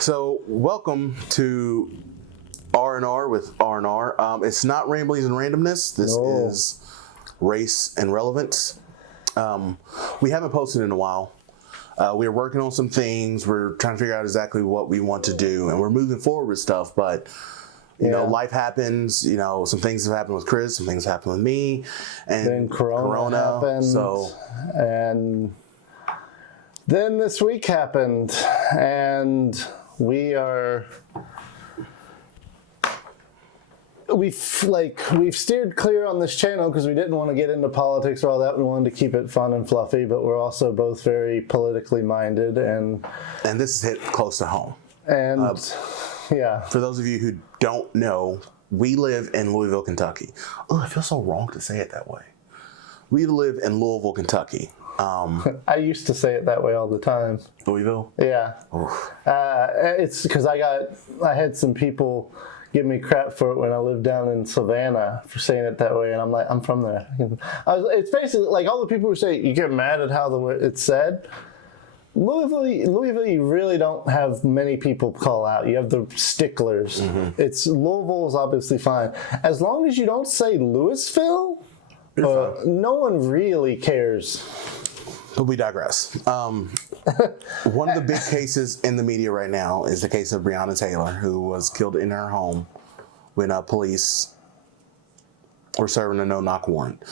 So, welcome to R&R with R&R. It's not Ramblings and Randomness. This is Race and Relevance. We haven't posted in a while. We're working on some things. We're trying to figure out exactly what we want to do, and we're moving forward with stuff. But you know, life happens. You know, some things have happened with Chris, some things happened with me, and then Corona happened. And then this week happened, and we've steered clear on this channel because we didn't want to get into politics or all that. We wanted to keep it fun and fluffy, but we're also both very politically minded, and this is hit close to home. And for those of you who don't know, we live in Louisville, Kentucky. Oh, it feels so wrong to say it that way. We live in Louisville, Kentucky. I used to say it that way all the time. Louisville? Yeah. It's because I had some people give me crap for it when I lived down in Savannah for saying it that way, and I'm like, I'm from there. It's basically like all the people who say you get mad at how it's said. Louisville, you really don't have many people call out. You have the sticklers. Mm-hmm. Louisville is obviously fine as long as you don't say Louisville. No one really cares. But we digress. One of the big cases in the media right now is the case of Breonna Taylor, who was killed in her home when police were serving a no-knock warrant.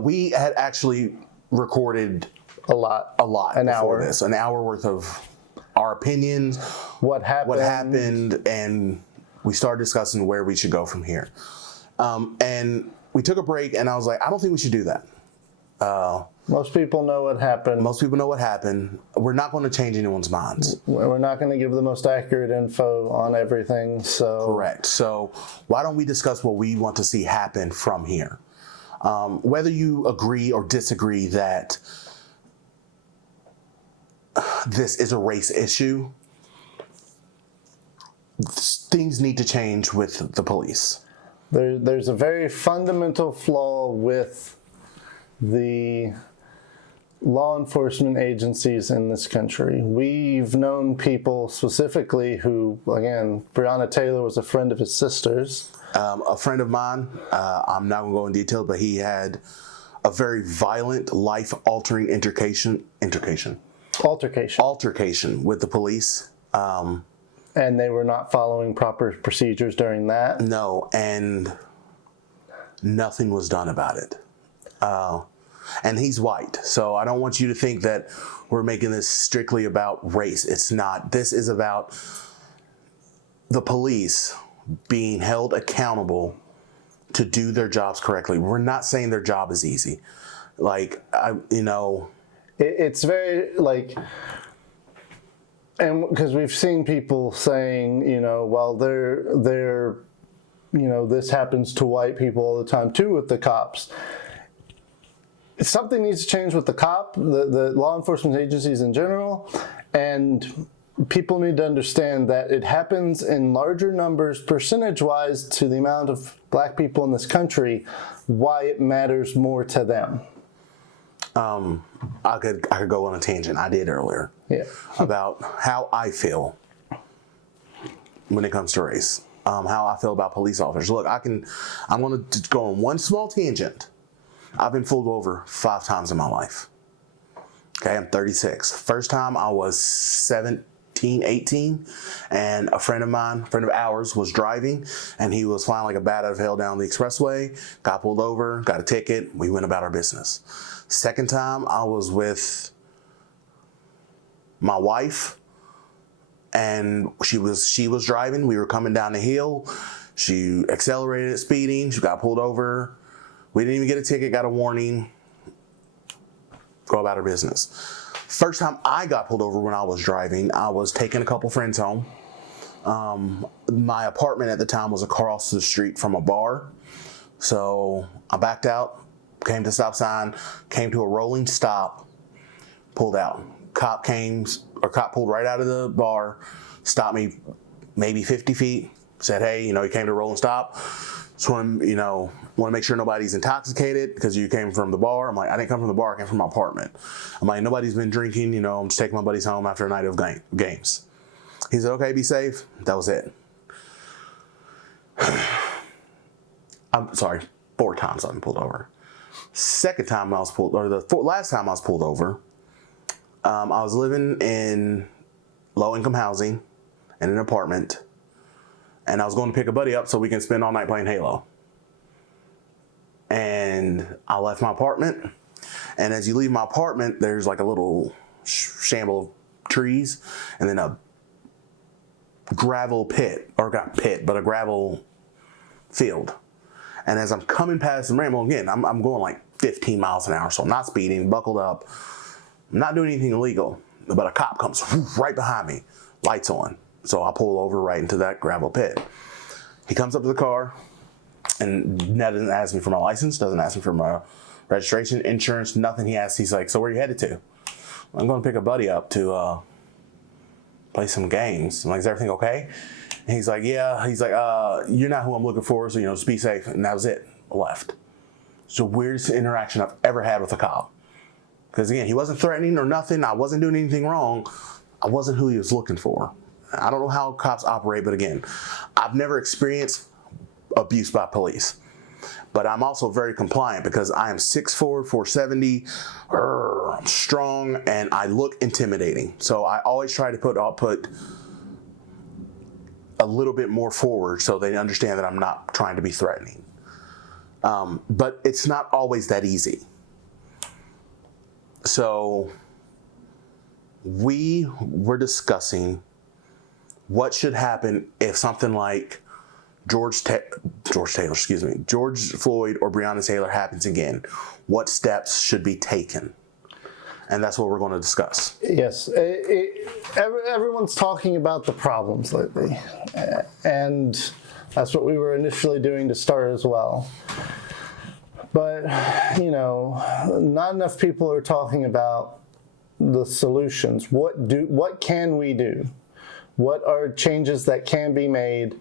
We had actually recorded a lot an before hour. This, an hour worth of our opinions, what happened, and we started discussing where we should go from here. And we took a break, and I was like, I don't think we should do that. Most people know what happened. We're not going to change anyone's minds. We're not going to give the most accurate info on everything. So correct. So why don't we discuss what we want to see happen from here? Whether you agree or disagree that this is a race issue, things need to change with the police. There's a very fundamental flaw with the law enforcement agencies in this country. We've known people specifically who, again, Breonna Taylor was a friend of his sister's. A friend of mine, I'm not going to go in detail, but he had a very violent, life-altering altercation with the police. And they were not following proper procedures during that? No, and nothing was done about it. And he's white, so I don't want you to think that we're making this strictly about race. It's not. This is about the police being held accountable to do their jobs correctly. We're not saying their job is easy. It's very and because we've seen people saying, well, this happens to white people all the time too with the cops. Something needs to change with the law enforcement agencies in general, and people need to understand that it happens in larger numbers, percentage-wise, to the amount of black people in this country, why it matters more to them. I could go on a tangent. I did earlier about how I feel when it comes to race, how I feel about police officers. Look, I'm going to go on one small tangent. I've been pulled over 5 times in my life. Okay, I'm 36. First time I was 17, 18, and a friend of ours, was driving, and he was flying like a bat out of hell down the expressway, got pulled over, got a ticket, we went about our business. Second time, I was with my wife, and she was driving, we were coming down the hill, she accelerated speeding, she got pulled over. We didn't even get a ticket, got a warning, go about our business. First time I got pulled over when I was driving, I was taking a couple friends home. My apartment at the time was across the street from a bar. So I backed out, came to the stop sign, came to a rolling stop, pulled out. Cop pulled right out of the bar, stopped me maybe 50 feet, said, hey, you came to a rolling stop. Just want to make sure nobody's intoxicated because you came from the bar. I'm like, I didn't come from the bar, I came from my apartment. I'm like, nobody's been drinking, I'm just taking my buddies home after a night of games. He said, okay, be safe. That was it. I'm sorry, 4 times I've been pulled over. Second time I was pulled, or last time I was pulled over, I was living in low-income housing in an apartment, and I was going to pick a buddy up so we can spend all night playing Halo. And I left my apartment, and as you leave my apartment, there's like a little shamble of trees, and then a gravel pit, or not pit, but a gravel field. And as I'm coming past the ramble, again, I'm going like 15 miles an hour, so I'm not speeding, buckled up, I'm not doing anything illegal, but a cop comes right behind me, lights on. So I pull over right into that gravel pit. He comes up to the car and doesn't ask me for my license, doesn't ask me for my registration, insurance, nothing. He's like, so where are you headed to? I'm going to pick a buddy up to play some games. I'm like, is everything okay? And he's like, yeah. He's like, you're not who I'm looking for, so, just be safe. And that was it. I left. It's the weirdest interaction I've ever had with a cop. Because, again, he wasn't threatening or nothing. I wasn't doing anything wrong. I wasn't who he was looking for. I don't know how cops operate, but, again, I've never experienced abuse by police. But I'm also very compliant because I am 6'4", 470, I'm strong, and I look intimidating. So I always try to put a little bit more forward so they understand that I'm not trying to be threatening. But it's not always that easy. So we were discussing what should happen if something like George Floyd or Breonna Taylor happens again. What steps should be taken? And that's what we're going to discuss. Yes. Everyone's talking about the problems lately. And that's what we were initially doing to start as well. But, not enough people are talking about the solutions. What can we do? What are changes that can be made?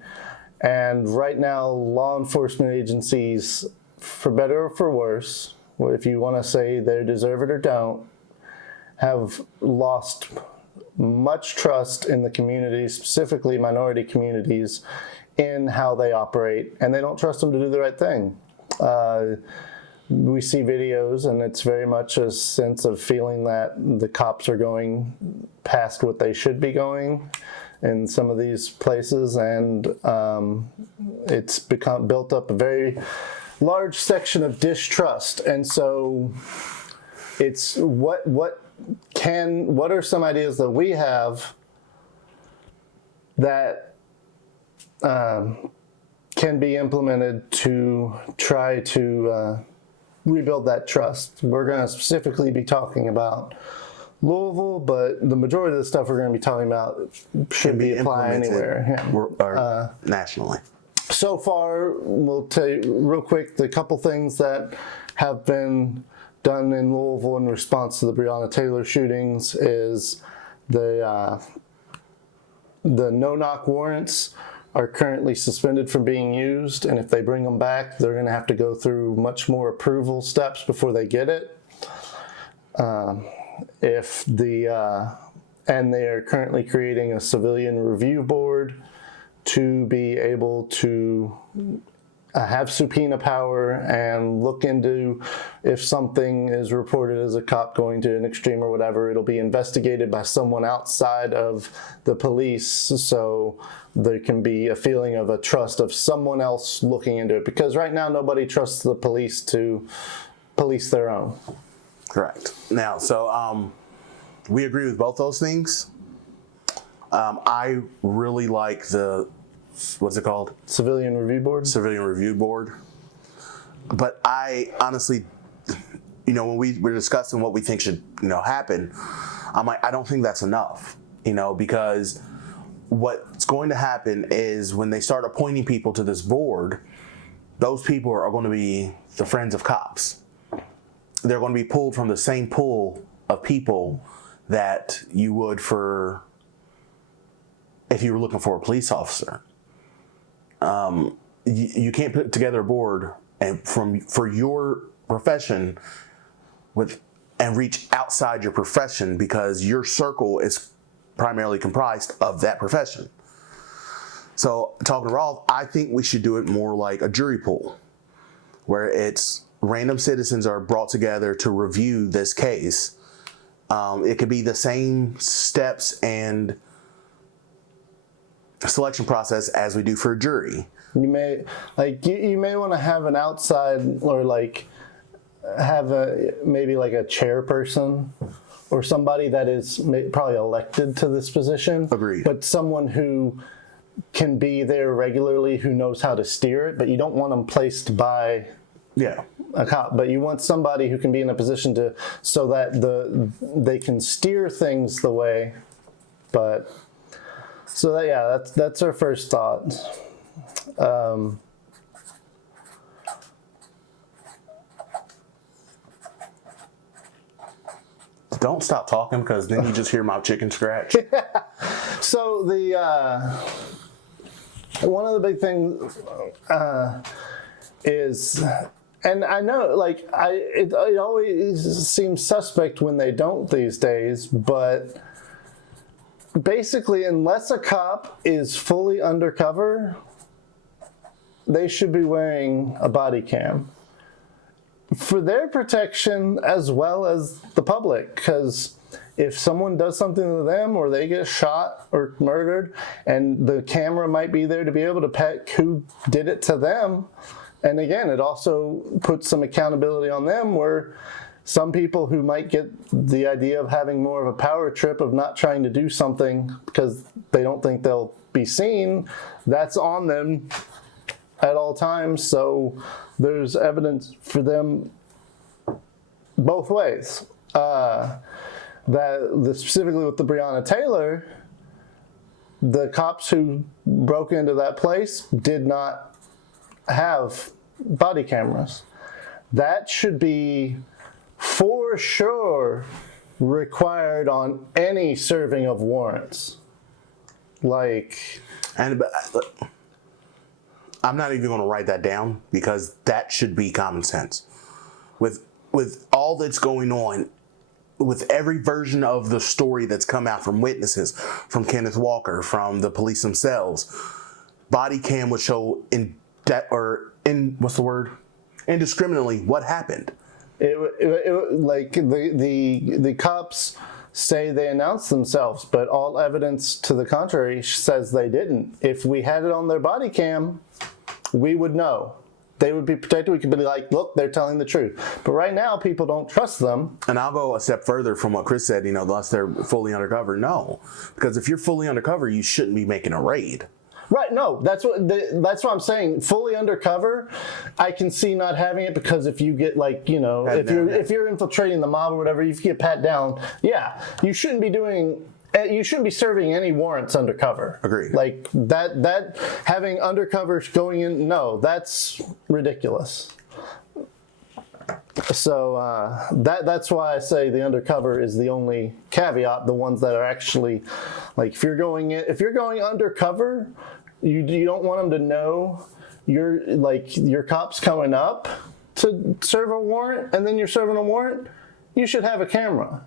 And right now, law enforcement agencies, for better or for worse, if you want to say they deserve it or don't, have lost much trust in the community, specifically minority communities, in how they operate, and they don't trust them to do the right thing. We see videos, and it's very much a sense of feeling that the cops are going past what they should be going in some of these places, and it's built up a very large section of distrust. And so it's what are some ideas that we have that can be implemented to try to rebuild that trust. We're going to specifically be talking about Louisville, but the majority of the stuff we're going to be talking about should be applied anywhere. Or nationally. So far, we'll tell you real quick the couple things that have been done in Louisville in response to the Breonna Taylor shootings is the no-knock warrants are currently suspended from being used, and if they bring them back, they're going to have to go through much more approval steps before they get it. And they are currently creating a civilian review board to be able to have subpoena power and look into if something is reported as a cop going to an extreme or whatever, it'll be investigated by someone outside of the police, so there can be a feeling of a trust of someone else looking into it, because right now nobody trusts the police to police their own. Correct. Now, so we agree with both those things. I really like what's it called? Civilian Review Board? Civilian Review Board. But I honestly, when we were discussing what we think should, happen, I'm like, I don't think that's enough, because what's going to happen is when they start appointing people to this board, those people are going to be the friends of cops. They're going to be pulled from the same pool of people that you would if you were looking for a police officer. You can't put together a board for your profession and reach outside your profession, because your circle is primarily comprised of that profession. So talking to Roth, I think we should do it more like a jury pool, where it's random citizens are brought together to review this case. It could be the same steps and selection process as we do for a jury. You may you may want to have an outside, or like have maybe like a chairperson or somebody that is probably elected to this position. Agreed. But someone who can be there regularly, who knows how to steer it, but you don't want them placed by a cop, but you want somebody who can be in a position to, so that they can steer things the way. But so that that's our first thought. Don't stop talking, because then you just hear my chicken scratch. So one of the big things is, and I know, like, it always seems suspect when they don't these days, but basically, unless a cop is fully undercover, they should be wearing a body cam for their protection as well as the public, because if someone does something to them, or they get shot or murdered, and the camera might be there to be able to pick who did it to them. And again, it also puts some accountability on them, where some people who might get the idea of having more of a power trip of not trying to do something because they don't think they'll be seen, that's on them at all times. So there's evidence for them both ways. Specifically with the Breonna Taylor, the cops who broke into that place did not have body cameras. That should be for sure required on any serving of warrants. And I'm not even going to write that down, because that should be common sense. With all that's going on, with every version of the story that's come out from witnesses, from Kenneth Walker, from the police themselves, body cam would show indiscriminately what happened. Like the cops say they announced themselves, but all evidence to the contrary says they didn't. If we had it on their body cam, we would know. They would be protected. We could be like, look, they're telling the truth. But right now, people don't trust them. And I'll go a step further from what Chris said, unless they're fully undercover. No, because if you're fully undercover, you shouldn't be making a raid. Right, no, that's what I'm saying. Fully undercover, I can see not having it, because if you get if you're infiltrating the mob or whatever, if you get pat down, you shouldn't be serving any warrants undercover. Agreed. Like that having undercovers going in, no, that's ridiculous. So that's why I say the undercover is the only caveat. The ones that are actually, like, if you're going undercover, you don't want them to know your cop's coming up to serve a warrant, and then you're serving a warrant. You should have a camera,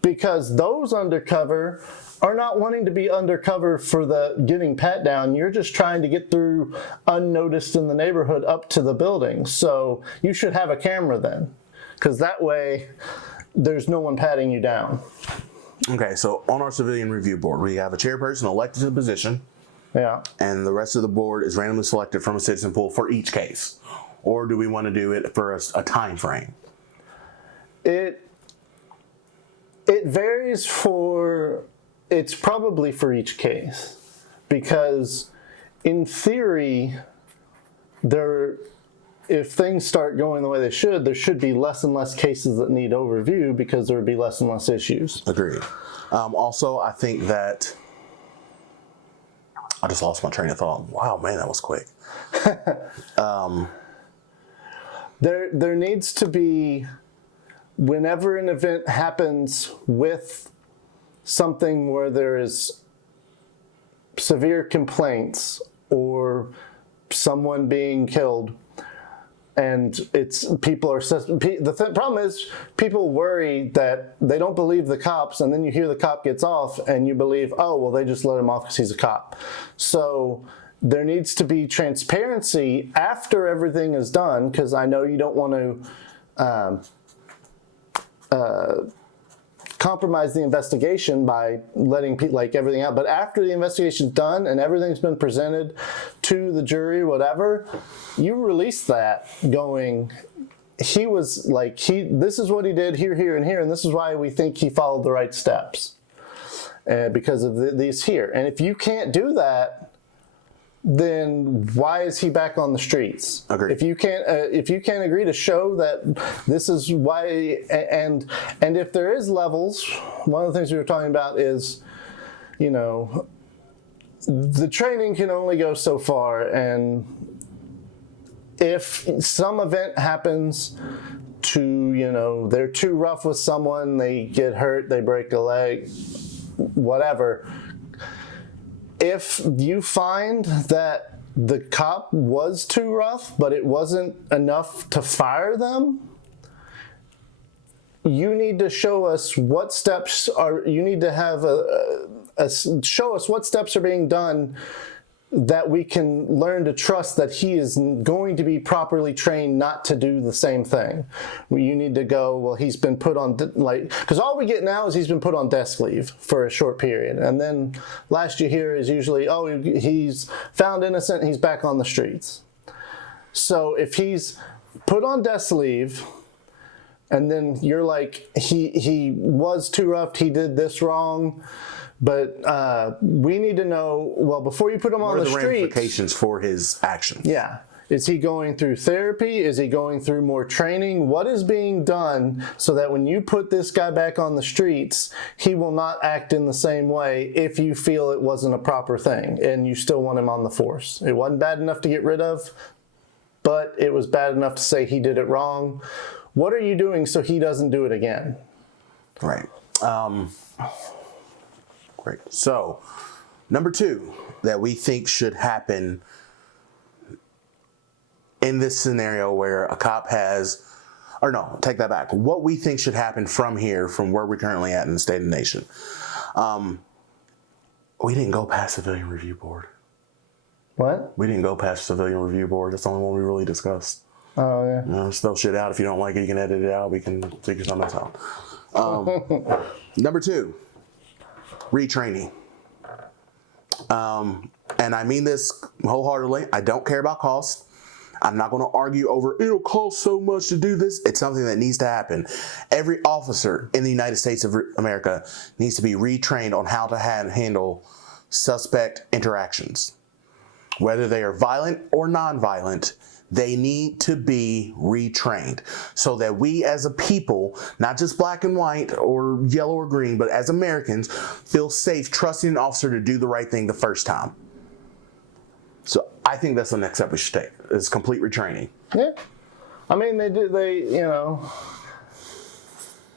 because those undercover are not wanting to be undercover for the getting pat down. You're just trying to get through unnoticed in the neighborhood up to the building. So you should have a camera then, because that way there's no one patting you down. Okay, so on our civilian review board, we have a chairperson elected to the position. Yeah. And the rest of the board is randomly selected from a citizen pool for each case. Or do we want to do it for a time frame? It varies it's probably for each case, because in theory, if things start going the way they should, there should be less and less cases that need overview, because there would be less and less issues. Agreed. Also, I think that I just lost my train of thought. Wow, man, that was quick. There needs to be, whenever an event happens with something where there is severe complaints or someone being killed, and the problem is people worry that they don't believe the cops, and then you hear the cop gets off and you believe, oh, well, they just let him off because he's a cop. So there needs to be transparency after everything is done, because I know you don't want to compromise the investigation by letting everything out. But after the investigation's done and everything's been presented to the jury, whatever, you release that going, this is what he did here, here, and here, and this is why we think he followed the right steps because of these here. And if you can't do that, then why is he back on the streets? Agreed. If you can't agree to show that this is why, and if there is levels, one of the things we were talking about is, the training can only go so far, and if some event happens to, they're too rough with someone, they get hurt, they break a leg, whatever. If you find that the cop was too rough, but it wasn't enough to fire them, you need to show us what steps are. You need to have show us what steps are being done that we can learn to trust that he is going to be properly trained not to do the same thing. You need to go, well, he's been put on, because all we get now is he's been put on desk leave for a short period. And then last you hear is usually, oh, he's found innocent, he's back on the streets. So if he's put on desk leave, and then you're like, he was too rough, he did this wrong, but we need to know, well, before you put him on the streets... What are the ramifications for his actions? Yeah. Is he going through therapy? Is he going through more training? What is being done so that when you put this guy back on the streets, he will not act in the same way if you feel it wasn't a proper thing and you still want him on the force? It wasn't bad enough to get rid of, but it was bad enough to say he did it wrong. What are you doing so he doesn't do it again? Right. Great. So, number 2 that we think should happen in this scenario where a cop has, or no, take that back. What we think should happen from here, from where we're currently at in the state of the nation. We didn't go past civilian review board. What? We didn't go past civilian review board. That's the only one we really discussed. Oh, yeah. Spell shit out. If you don't like it, you can edit it out. We can figure something else out. Number 2, retraining. And I mean this wholeheartedly. I don't care about cost. I'm not going to argue over, it'll cost so much to do this. It's something that needs to happen. Every officer in the United States of America needs to be retrained on how to handle suspect interactions. Whether they are violent or non-violent, they need to be retrained so that we as a people, not just black and white or yellow or green, but as Americans, feel safe trusting an officer to do the right thing the first time. So I think that's the next step we should take, is complete retraining. Yeah. I mean,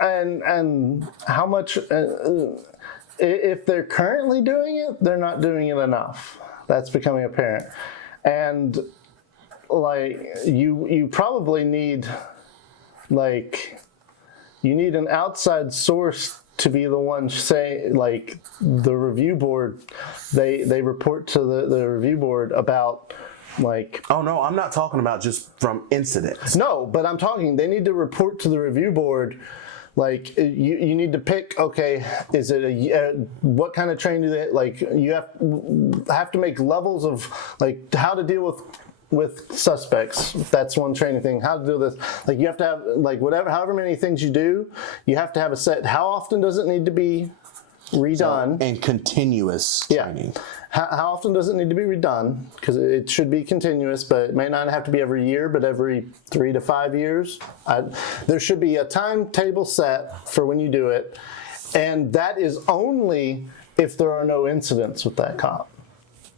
and how much, if they're currently doing it, they're not doing it enough. That's becoming apparent. And you probably need, you need an outside source to be the one say, the review board, they report to the review board about, Oh, no, I'm not talking about just from incidents. No, but I'm talking, they need to report to the review board, you need to pick, okay, is it what kind of training do they, you have to make levels of, how to deal with suspects. That's one training thing. How to do this. You have to have, however many things you do, you have to have a set. How often does it need to be redone? And continuous training. Yeah. How often does it need to be redone? Because it should be continuous, but it may not have to be every year, but every 3 to 5 years. There should be a timetable set for when you do it. And that is only if there are no incidents with that cop.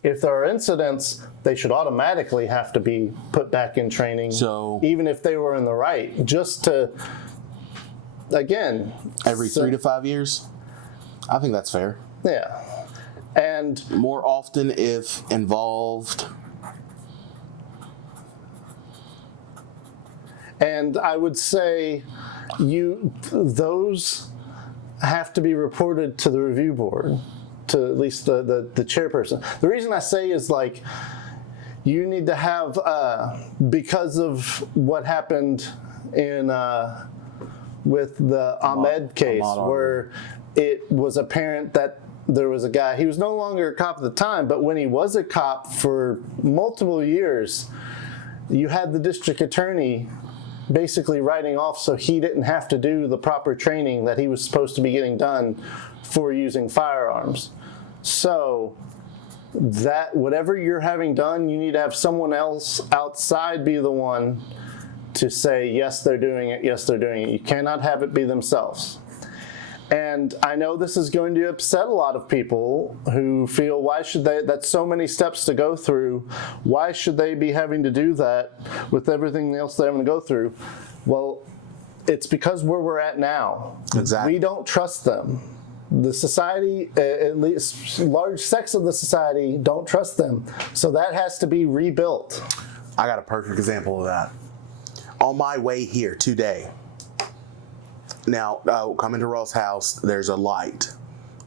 If there are incidents, they should automatically have to be put back in training, so, even if they were in the right, just to, again. Every 3 to 5 years? I think that's fair. Yeah. And more often if involved. And I would say those have to be reported to the review board, to at least the chairperson. The reason I say is like, you need to have, because of what happened in with the Ahmed case, where it was apparent that there was a guy, he was no longer a cop at the time, but when he was a cop for multiple years, you had the district attorney basically writing off so he didn't have to do the proper training that he was supposed to be getting done for using firearms. So that whatever you're having done, you need to have someone else outside be the one to say, yes, they're doing it, yes, they're doing it. You cannot have it be themselves. And I know this is going to upset a lot of people who feel, why should they, that's so many steps to go through, why should they be having to do that with everything else they're having to go through? Well, it's because where we're at now. Exactly. We don't trust them. The society, at least large sects of the society, don't trust them. So that has to be rebuilt. I got a perfect example of that. On my way here today, now coming to Roth's house, there's a light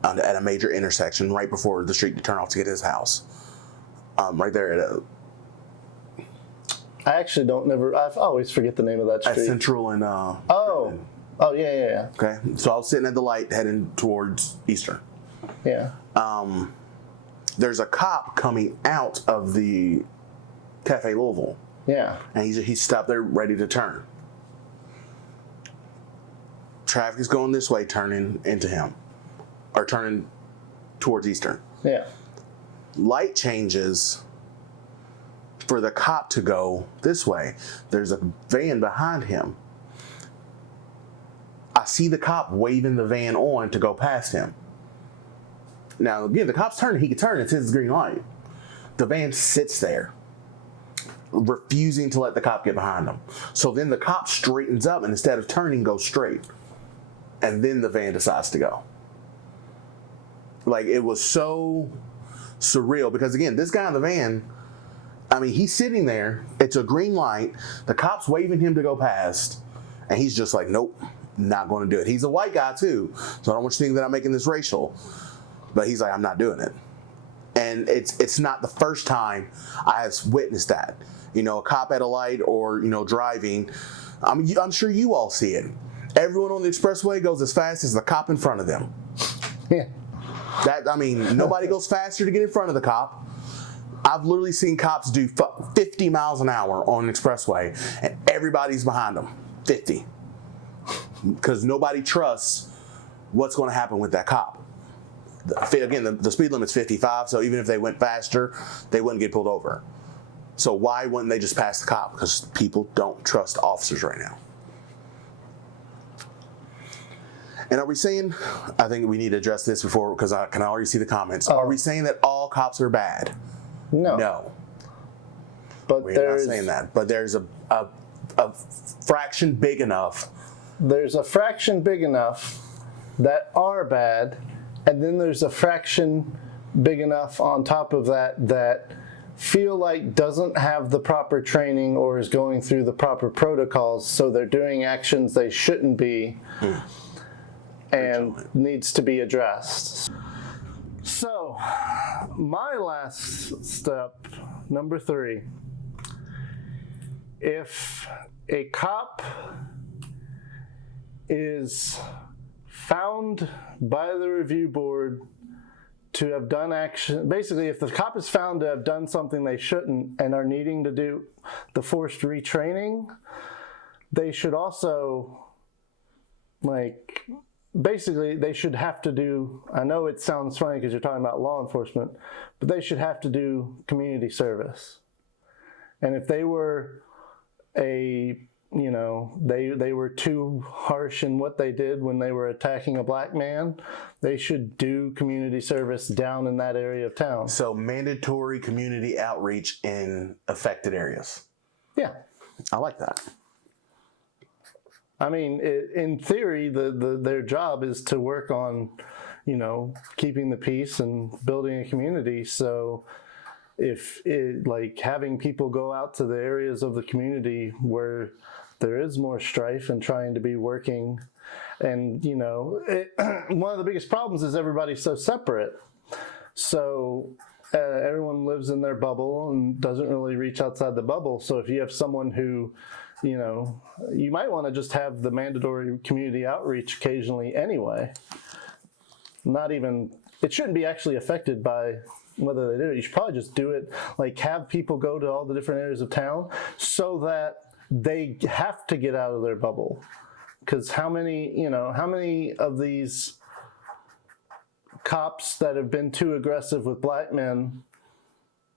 at a major intersection right before the street to turn off to get to his house. Right there I actually I always forget the name of that street. at Central and Oh, yeah. Okay, so I was sitting at the light heading towards Eastern. Yeah. There's a cop coming out of the Cafe Louisville. Yeah. And he's stopped there ready to turn. Traffic is going this way, turning into him. Or turning towards Eastern. Yeah. Light changes for the cop to go this way. There's a van behind him. I see the cop waving the van on to go past him. Now, again, the cop's turning. He can turn. It says green light. The van sits there, refusing to let the cop get behind him. So then the cop straightens up and instead of turning, goes straight. And then the van decides to go. Like, it was so surreal because, again, this guy in the van, I mean, he's sitting there. It's a green light. The cop's waving him to go past. And he's just like, nope, not going to do it. He's a white guy, too. So I don't want you to think that I'm making this racial. But he's like, I'm not doing it. And it's not the first time I have witnessed that. You know, a cop at a light or, you know, driving. I'm sure you all see it. Everyone on the expressway goes as fast as the cop in front of them. Yeah. Nobody goes faster to get in front of the cop. I've literally seen cops do 50 miles an hour on an expressway, and everybody's behind them. 50. Because nobody trusts what's going to happen with that cop. Again, the speed limit's 55, so even if they went faster, they wouldn't get pulled over. So why wouldn't they just pass the cop? Because people don't trust officers right now. And are we saying, I think we need to address this before, because I can already see the comments. Are we saying that all cops are bad? No. No. But We're not saying that. But there's a fraction big enough. There's a fraction big enough that are bad, and then there's a fraction big enough on top of that feel like doesn't have the proper training or is going through the proper protocols, so they're doing actions they shouldn't be. And needs to be addressed. So, my last step, number 3. If a cop is found by the review board to have done action, basically if the cop is found to have done something they shouldn't and are needing to do the forced retraining, they should also, basically, they should have to do, I know it sounds funny because you're talking about law enforcement, but they should have to do community service. And if they were they were too harsh in what they did when they were attacking a black man, they should do community service down in that area of town. So mandatory community outreach in affected areas. Yeah. I like that. I mean, in theory, their job is to work on, keeping the peace and building a community. So if having people go out to the areas of the community where there is more strife and trying to be working. And, one of the biggest problems is everybody's so separate. So everyone lives in their bubble and doesn't really reach outside the bubble. So if you have someone who, you might want to just have the mandatory community outreach occasionally anyway. It shouldn't be actually affected by whether they do it. You should probably just do it, like have people go to all the different areas of town so that they have to get out of their bubble. Because how many of these cops that have been too aggressive with black men,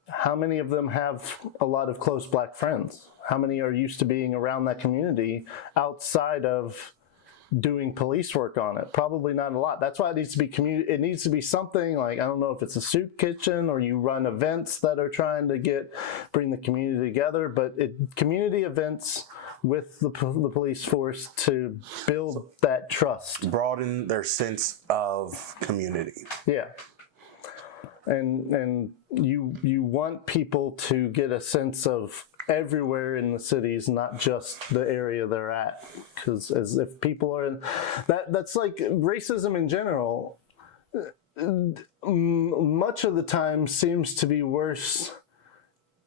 how many of them have a lot of close black friends? How many are used to being around that community outside of doing police work on it? Probably not a lot. That's why it needs to be it needs to be something like, I don't know if it's a soup kitchen or you run events that are trying to bring the community together, but community events with the police force to build that trust. Broaden their sense of community. Yeah. And you want people to get a sense of everywhere in the cities, not just the area they're at. Because as if people are in that's like racism in general, much of the time seems to be worse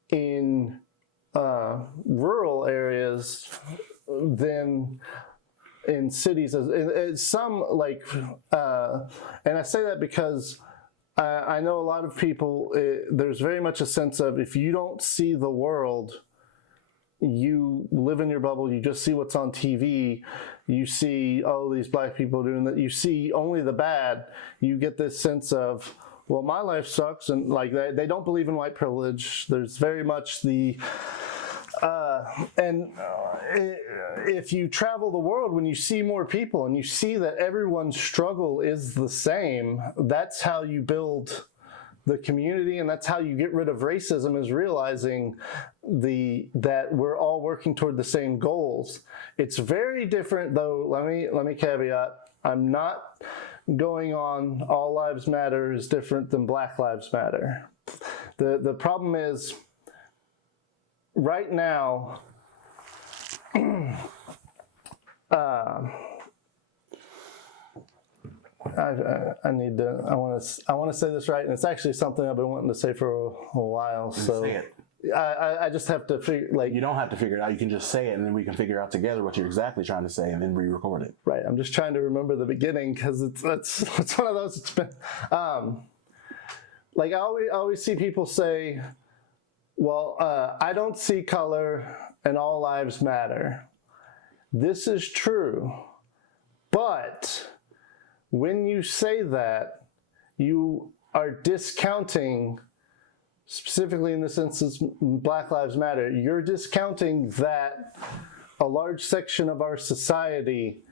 in rural areas than in cities. Some like, and I say that because I know a lot of people, there's very much a sense of if you don't see the world, you live in your bubble, you just see what's on TV, you see, oh, these black people doing that, you see only the bad, you get this sense of, well, my life sucks, and like they don't believe in white privilege. There's very much if you travel the world, when you see more people and you see that everyone's struggle is the same, that's how you build the community, and that's how you get rid of racism, is realizing that we're all working toward the same goals. It's very different, though. Let me caveat. I'm not going on all lives matter is different than Black Lives Matter. The problem is right now, I want to say this right, and it's actually something I've been wanting to say for a while. So say it. I just have to figure, like, you don't have to figure it out. You can just say it, and then we can figure out together what you're exactly trying to say, and then re-record it. Right. I'm just trying to remember the beginning because it's one of those. It's been like I always see people say, "Well, I don't see color, and all lives matter." This is true, but when you say that, you are discounting, specifically in this instance, Black Lives Matter, you're discounting that a large section of our society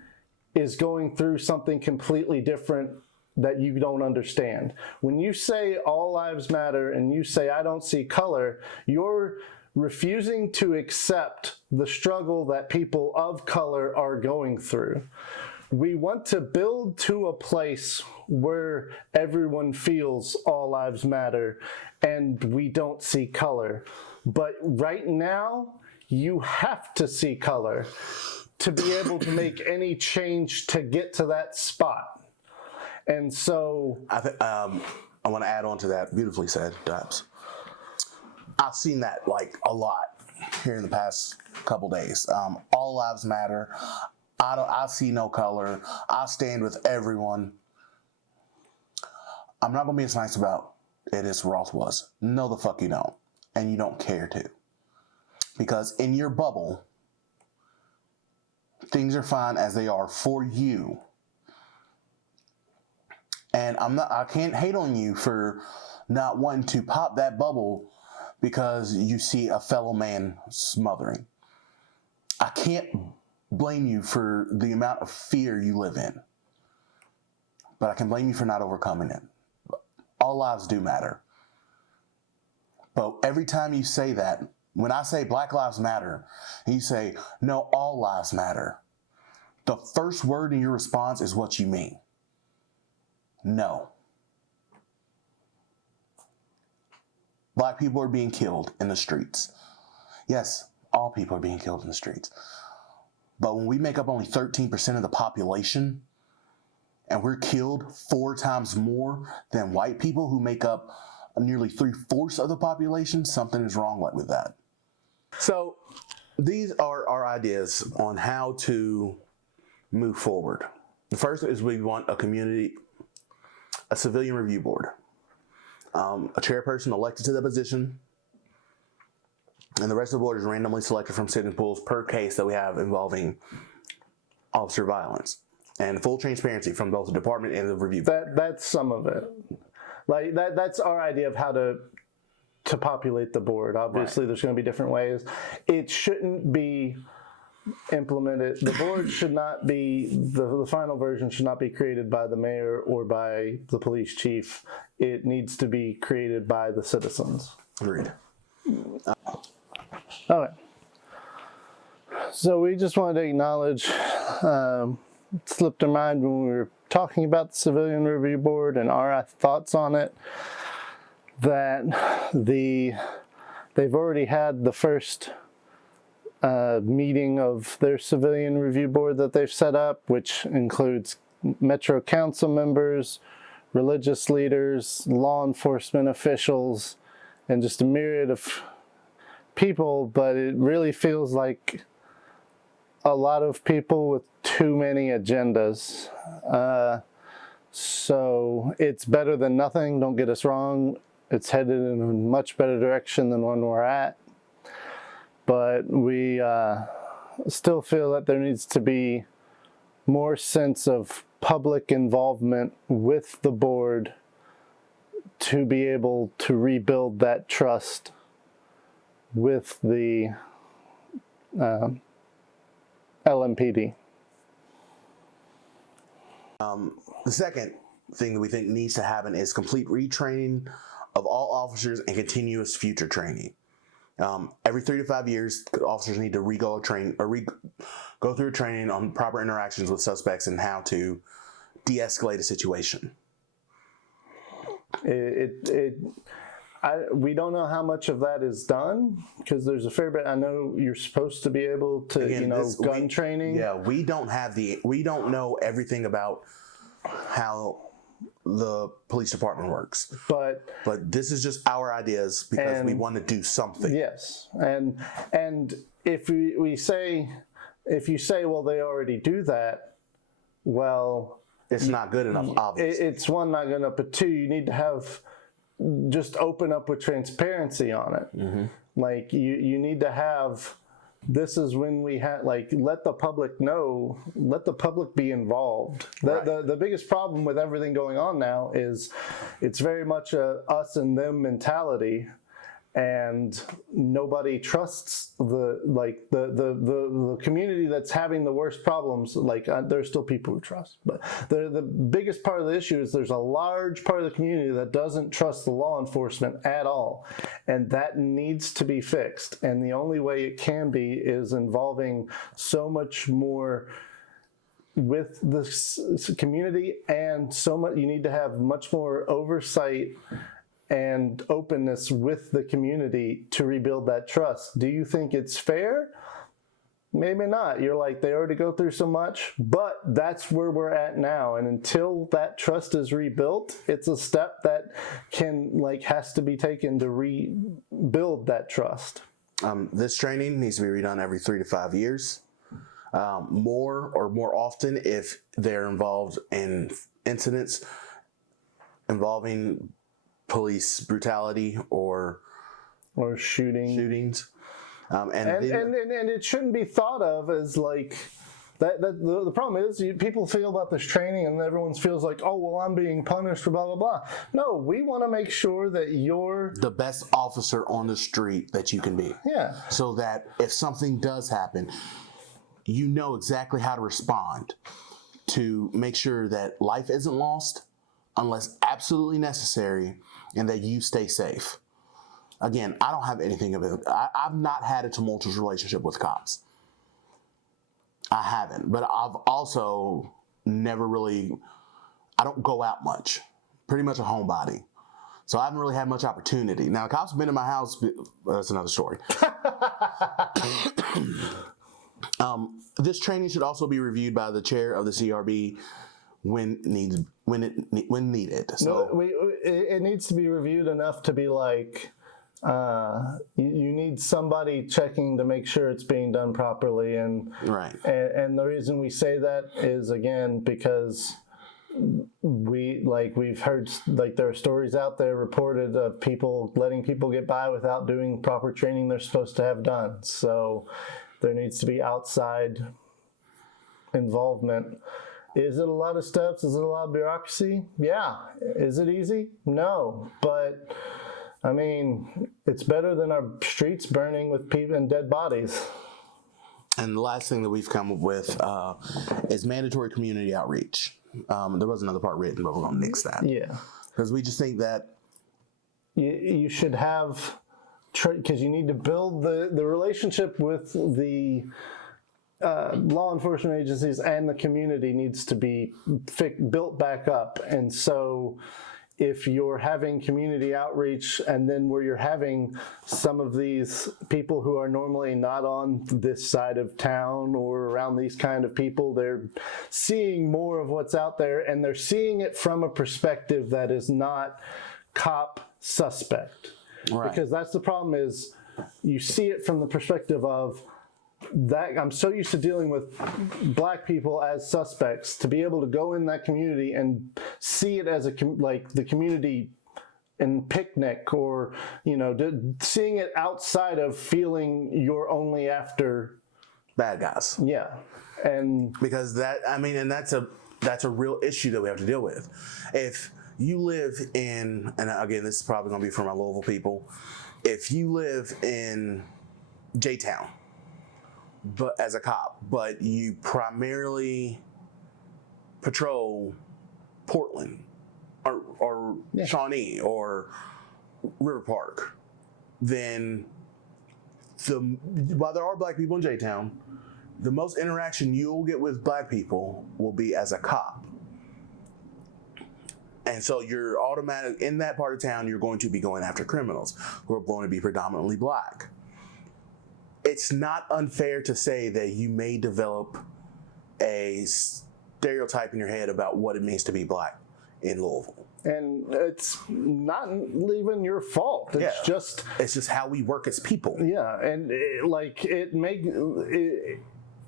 is going through something completely different that you don't understand. When you say all lives matter and you say I don't see color, you're refusing to accept the struggle that people of color are going through. We want to build to a place where everyone feels all lives matter and we don't see color. But right now, you have to see color to be able to make any change to get to that spot. And so I want to add on to that. Beautifully said, Dabs. I've seen that like a lot here in the past couple days. All lives matter. I see no color. I stand with everyone. I'm not gonna be as nice about it as Roth was. No, the fuck you don't, and you don't care to, because in your bubble, things are fine as they are for you. And I can't hate on you for not wanting to pop that bubble because you see a fellow man smothering. I can't blame you for the amount of fear you live in, but I can blame you for not overcoming it. All lives do matter. But every time you say that, when I say Black Lives Matter, and you say, no, all lives matter, the first word in your response is what you mean. No. Black people are being killed in the streets. Yes, all people are being killed in the streets. But when we make up only 13% of the population, and we're killed 4 times more than white people who make up nearly 3/4 of the population, something is wrong with that. So these are our ideas on how to move forward. The first is we want a civilian review board, a chairperson elected to the position, and the rest of the board is randomly selected from sitting pools per case that we have involving officer violence, and full transparency from both the department and the review board. That's some of it. Like that's our idea of how to populate the board. Obviously, There's going to be different ways. It shouldn't be implemented. The board should not be, the final version should not be created by the mayor or by the police chief. It needs to be created by the citizens. Agreed. All right. So we just wanted to acknowledge, slipped our mind when we were talking about the Civilian Review Board and our thoughts on it, that they've already had the first meeting of their Civilian Review Board that they've set up, which includes Metro Council members, religious leaders, law enforcement officials, and just a myriad of people, but it really feels like a lot of people with too many agendas. So it's better than nothing, don't get us wrong. It's headed in a much better direction than one we're at. But we still feel that there needs to be more sense of public involvement with the board to be able to rebuild that trust with the LMPD. The second thing that we think needs to happen is complete retraining of all officers and continuous future training. Every 3 to 5 years, officers need to go through a training on proper interactions with suspects and how to de-escalate a situation. We don't know how much of that is done, because there's a fair bit. I know you're supposed to be able to, gun training. Yeah, we don't know everything about how the police department works. But this is just our ideas because we want to do something. Yes, and if you say, well, they already do that, well, it's not good enough, obviously. It's one, not good enough, but two, you need to have, just open up with transparency on it. Mm-hmm. Like you need to have, this is when we had, let the public know, let the public be involved. The biggest problem with everything going on now is it's very much a us and them mentality, and nobody trusts the community that's having the worst problems. There's still people who trust, but the biggest part of the issue is there's a large part of the community that doesn't trust the law enforcement at all, and that needs to be fixed. And the only way it can be is involving so much more with the community, and so much, you need to have much more oversight and openness with the community to rebuild that trust. Do you think it's fair? Maybe not. You're like, they already go through so much, but that's where we're at now. And until that trust is rebuilt, it's a step that has to be taken to rebuild that trust. This training needs to be redone every 3 to 5 years. More often if they're involved in incidents involving police brutality or shootings. And it shouldn't be thought of as that. The problem is people feel about this training and everyone feels like, oh, well, I'm being punished for blah, blah, blah. No, we want to make sure that you're the best officer on the street that you can be. Yeah. So that if something does happen, you know exactly how to respond to make sure that life isn't lost unless absolutely necessary, and that you stay safe. Again, I don't have anything of it. I've not had a tumultuous relationship with cops. I haven't, but I've also never really, I don't go out much. Pretty much a homebody. So I haven't really had much opportunity. Now, the cops have been in my house, that's another story. This training should also be reviewed by the chair of the CRB when needed. So it needs to be reviewed enough to be like, you need somebody checking to make sure it's being done properly, and right. And the reason we say that is, again, because we've heard, like, there are stories out there reported of people letting people get by without doing proper training they're supposed to have done. So there needs to be outside involvement. Is it a lot of steps? Is it a lot of bureaucracy? Yeah. Is it easy? No. But I mean, it's better than our streets burning with people and dead bodies. And the last thing that we've come up with is mandatory community outreach. There was another part written, but we're going to nix that. Yeah. Because we just think that you should have, because you need to build the relationship with the law enforcement agencies and the community needs to be built back up. And so if you're having community outreach and then where you're having some of these people who are normally not on this side of town or around these kind of people, they're seeing more of what's out there, and they're seeing it from a perspective that is not cop suspect. Right. Because that's the problem, is you see it from the perspective of that I'm so used to dealing with black people as suspects, to be able to go in that community and see it as like the community in picnic, or, you know, seeing it outside of feeling you're only after bad guys. Yeah. And because that's a real issue that we have to deal with. If you live in, and again, this is probably going to be for my Louisville people, if you live in J-Town, but as a cop, but you primarily patrol Portland or Shawnee or River Park, then while there are black people in J-Town, the most interaction you'll get with black people will be as a cop. And so you're automatic in that part of town, you're going to be going after criminals who are going to be predominantly black. It's not unfair to say that you may develop a stereotype in your head about what it means to be black in Louisville. And it's not even your fault. It's just how we work as people. Yeah, and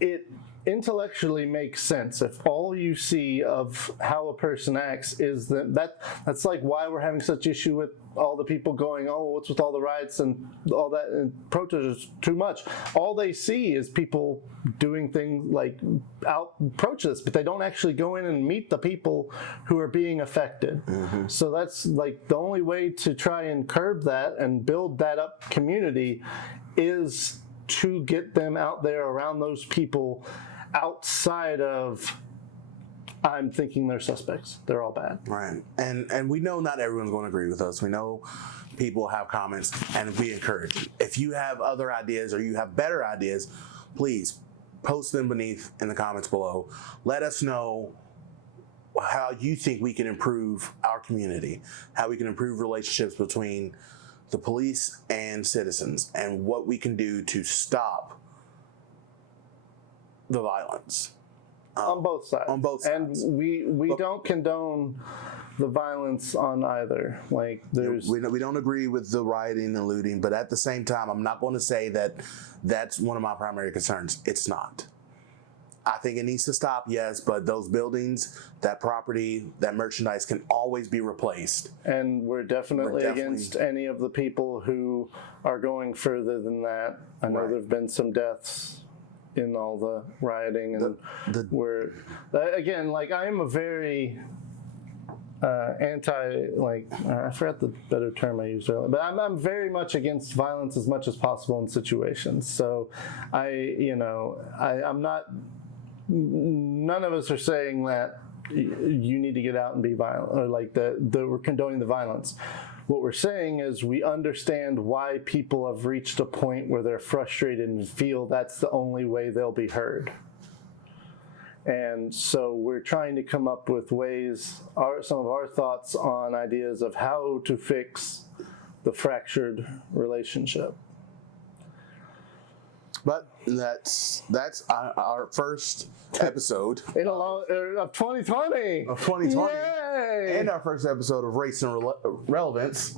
it intellectually makes sense if all you see of how a person acts is that's like why we're having such issue with all the people going, oh, what's with all the riots and all that, and protesters too much. All they see is people doing things like out protests, but they don't actually go in and meet the people who are being affected. Mm-hmm. So that's like the only way to try and curb that and build that up community is to get them out there around those people, outside of I'm thinking they're suspects. They're all bad. Right. And we know not everyone's going to agree with us. We know people have comments, and we encourage you. If you have other ideas or you have better ideas, please post them beneath in the comments below. Let us know how you think we can improve our community, how we can improve relationships between the police and citizens, and what we can do to stop the violence. On both sides. On both sides. And we don't condone the violence on either. Like, there's... We don't agree with the rioting and looting, but at the same time, I'm not going to say that that's one of my primary concerns. It's not. I think it needs to stop, yes, but those buildings, that property, that merchandise can always be replaced. And we're definitely against any of the people who are going further than that. I know there have been some deaths in all the rioting, and again, like, I am a very I forgot the better term I used earlier, but I'm very much against violence as much as possible in situations. So I'm not, none of us are saying that you need to get out and be violent, or like that we're condoning the violence. What we're saying is we understand why people have reached a point where they're frustrated and feel that's the only way they'll be heard. And so we're trying to come up with ways, some of our thoughts on ideas of how to fix the fractured relationship. But that's our first episode In a long, of 2020. of 2020, Yay! and our first episode of Race and Relevance.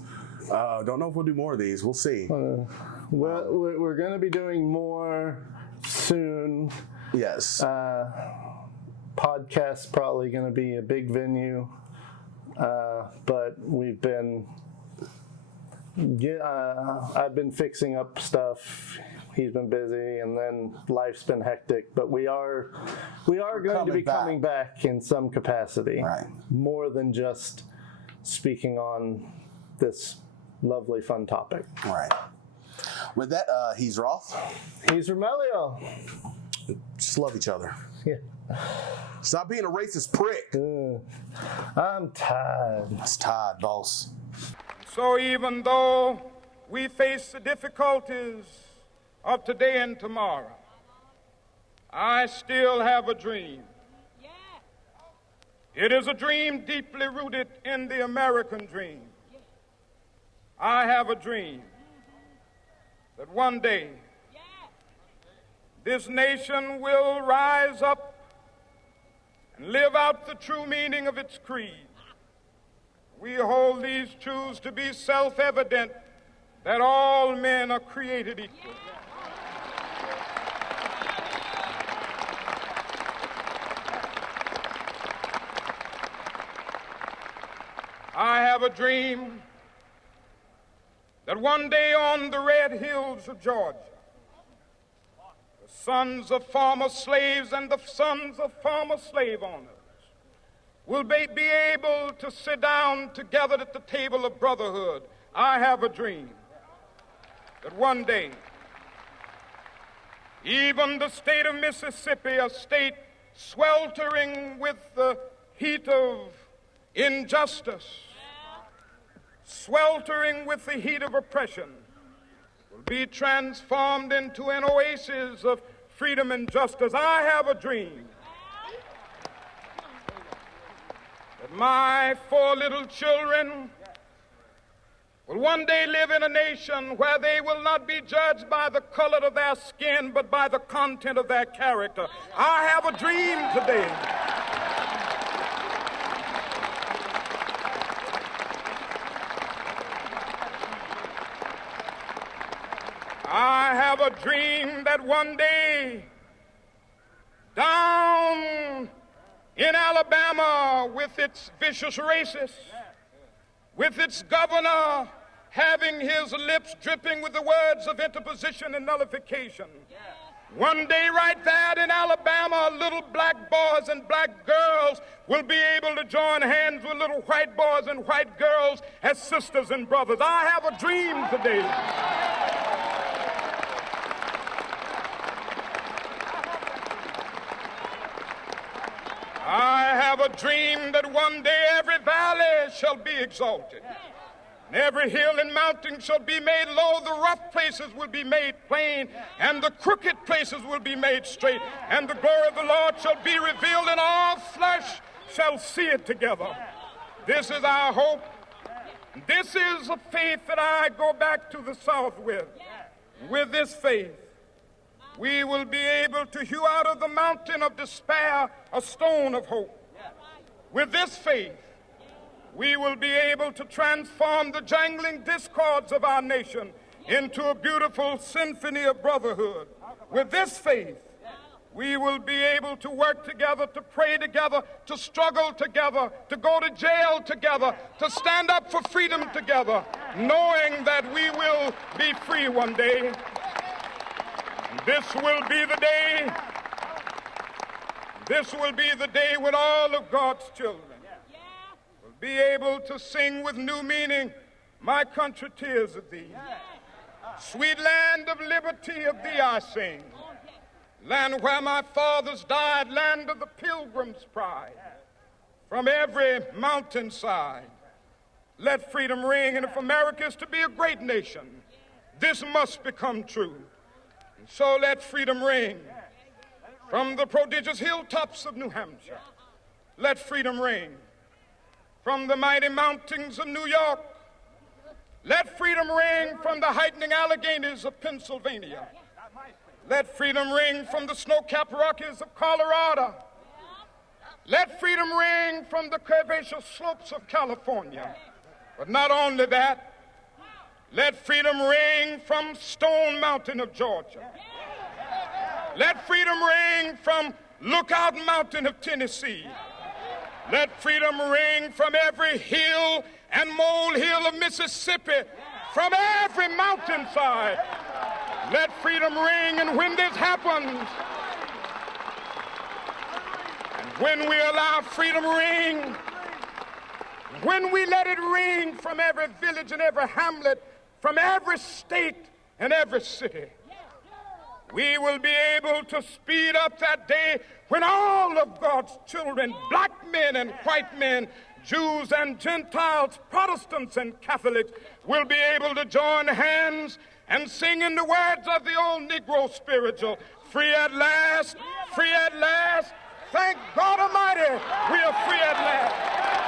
Don't know if we'll do more of these. We'll see. Well, we're going to be doing more soon. Yes. Podcast's probably going to be a big venue, but we've been. I've been fixing up stuff. He's been busy, and then life's been hectic. But we are going to be coming back in some capacity, Right. More than just speaking on this lovely, fun topic. Right. With that, he's Roth. He's Romelio. Just love each other. Yeah. Stop being a racist prick. I'm tired. It's Todd, boss. So even though we face the difficulties of today and tomorrow, I still have a dream. It is a dream deeply rooted in the American dream. I have a dream that one day this nation will rise up and live out the true meaning of its creed. We hold these truths to be self-evident, that all men are created equal. I have a dream that one day on the red hills of Georgia, the sons of former slaves and the sons of former slave owners will be able to sit down together at the table of brotherhood. I have a dream that one day, even the state of Mississippi, a state sweltering with the heat of injustice, sweltering with the heat of oppression, will be transformed into an oasis of freedom and justice. I have a dream that my 4 little children will one day live in a nation where they will not be judged by the color of their skin, but by the content of their character. I have a dream today I have a dream that one day down in Alabama, with its vicious racists, with its governor having his lips dripping with the words of interposition and nullification, one day right there in Alabama, little black boys and black girls will be able to join hands with little white boys and white girls as sisters and brothers. I have a dream today that one day every valley shall be exalted, and every hill and mountain shall be made low. The rough places will be made plain, and the crooked places will be made straight, and the glory of the Lord shall be revealed, and all flesh shall see it together. This is our hope. This is a faith that I go back to the South with. With this faith, we will be able to hew out of the mountain of despair a stone of hope. With this faith, we will be able to transform the jangling discords of our nation into a beautiful symphony of brotherhood. With this faith, we will be able to work together, to pray together, to struggle together, to go to jail together, to stand up for freedom together, knowing that we will be free one day. This will be the day. This will be the day when all of God's children will be able to sing with new meaning, "My country, tears of thee. Sweet land of liberty, of thee I sing. Land where my fathers died, land of the pilgrim's pride. From every mountainside, let freedom ring. And if America is to be a great nation, this must become true. And so let freedom ring. From the prodigious hilltops of New Hampshire, let freedom ring. From the mighty mountains of New York, let freedom ring. From the heightening Alleghanies of Pennsylvania, Let freedom ring from the snow-capped Rockies of Colorado. Let freedom ring from the curvaceous slopes of California. But not only that, let freedom ring from Stone Mountain of Georgia. Let freedom ring from Lookout Mountain of Tennessee. Let freedom ring from every hill and molehill of Mississippi, from every mountainside. Let freedom ring, and when this happens, and when we allow freedom ring, when we let it ring from every village and every hamlet, from every state and every city, we will be able to speed up that day when all of God's children, black men and white men, Jews and Gentiles, Protestants and Catholics, will be able to join hands and sing in the words of the old Negro spiritual, free at last, thank God Almighty, we are free at last.